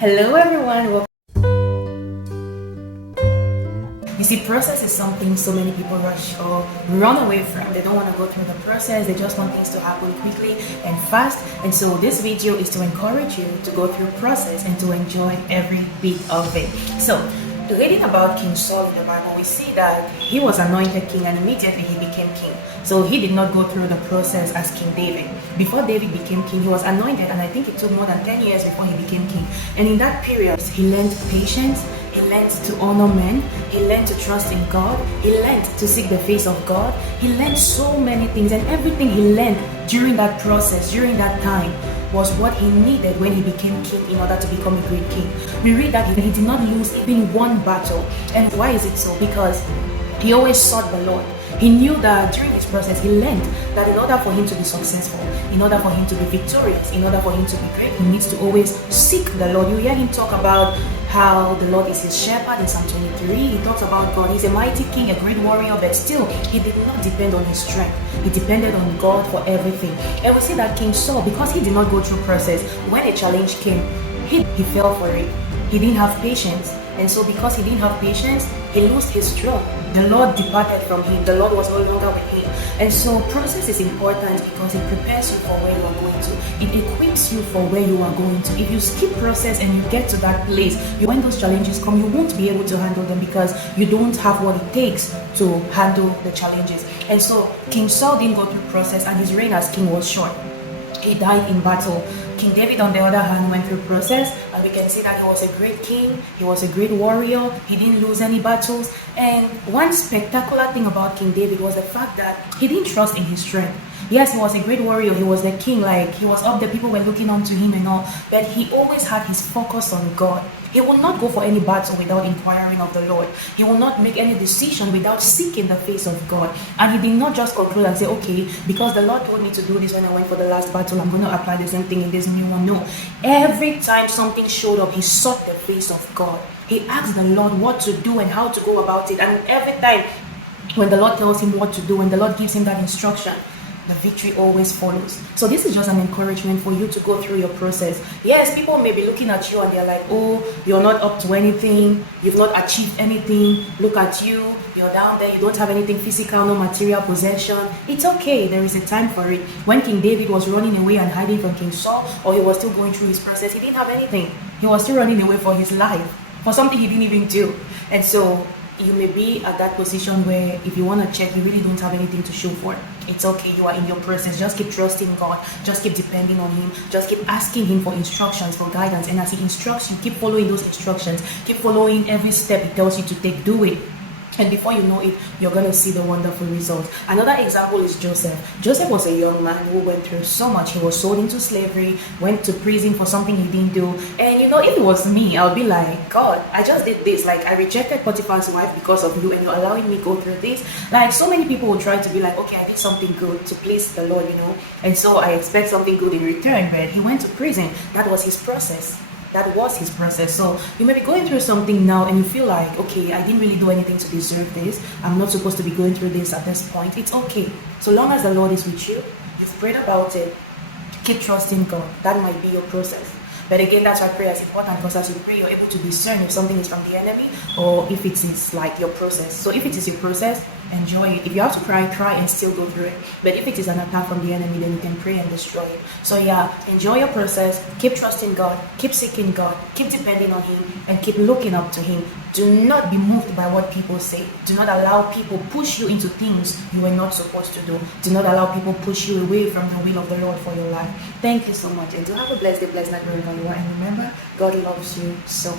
Hello everyone. You see, process is something so many people rush or run away from. They don't want to go through the process. They just want things to happen quickly and fast. And so this video is to encourage you to go through process and to enjoy every bit of it. So reading about King Saul in the Bible, we see that he was anointed king and immediately he became king. So he did not go through the process as King David. Before David became king, he was anointed, and I think it took more than 10 years before he became king. And in that period, he learned patience, he learned to honor men, he learned to trust in God, he learned to seek the face of God, he learned so many things, and everything he learned during that process, during that time, was what he needed when he became king in order to become a great king. We read that he did not lose even one battle. And why is it so? Because he always sought the Lord. He knew that during this process, he learned that in order for him to be successful, in order for him to be victorious, in order for him to be great, he needs to always seek the Lord. You hear him talk about how the Lord is his shepherd in Psalm 23. He talks about God. He's a mighty king, a great warrior, but still, he did not depend on his strength. He depended on God for everything. And we see that King Saul, because he did not go through process, when a challenge came, he fell for it. He didn't have patience. And so because he didn't have patience, he lost his throne. The Lord departed from him. The Lord was no longer with him. And so process is important because it prepares you for where you are going to. It equips you for where you are going to. If you skip process and you get to that place, when those challenges come, you won't be able to handle them because you don't have what it takes to handle the challenges. And so King Saul didn't go through process, and his reign as king was short. He died in battle. King David, on the other hand, went through process, and we can see that he was a great king, he was a great warrior, he didn't lose any battles. And one spectacular thing about King David was the fact that he didn't trust in his strength. Yes, he was a great warrior, he was the king, like he was up there, people were looking onto him and all, but he always had his focus on God. He will not go for any battle without inquiring of the Lord. He will not make any decision without seeking the face of God. And he did not just conclude and say, okay, because the Lord told me to do this when I went for the last battle, I'm going to apply the same thing in this new one. No. Every time something showed up, he sought the face of God. He asked the Lord what to do and how to go about it. And every time when the Lord tells him what to do, when the Lord gives him that instruction, the victory always follows. So this is just an encouragement for you to go through your process. Yes, people may be looking at you and they're like, oh, you're not up to anything, you've not achieved anything, look at you, you're down there, you don't have anything physical, no material possession. It's okay, there is a time for it. When King David was running away and hiding from King Saul, or he was still going through his process, he didn't have anything. He was still running away for his life, for something he didn't even do. And so you may be at that position where if you want to check, you really don't have anything to show for it. It's okay, you are in your process. Just keep trusting God. Just keep depending on him. Just keep asking him for instructions, for guidance. And as he instructs you, keep following those instructions. Keep following every step he tells you to take. Do it. And before you know it, you're going to see the wonderful results. Another example is Joseph. Joseph was a young man who went through so much. He was sold into slavery, went to prison for something he didn't do. And if it was me, I would be like, God, I just did this. Like, I rejected Potiphar's wife because of you, and you're allowing me to go through this. Like, so many people will try to be like, okay, I did something good to please the Lord, and so I expect something good in return. But he went to prison. That was his process. That was his process. So you may be going through something now and you feel like, okay, I didn't really do anything to deserve this. I'm not supposed to be going through this at this point. It's okay. So long as the Lord is with you, you've prayed about it, keep trusting God. That might be your process. But again, that's why prayer is important, because as you pray, you're able to discern if something is from the enemy or if it is like your process. So if it is your process, enjoy it. If you have to cry and still go through it. But if it is an attack from the enemy, then you can pray and destroy it. So yeah, enjoy your process, keep trusting God, keep seeking God, keep depending on him, and keep looking up to him. Do not be moved by what people say. Do not allow people push you into things you were not supposed to do. Do not allow people push you away from the will of the Lord for your life. Thank you so much, and do have a blessed day, blessed night wherever you are. And remember, God loves you so much.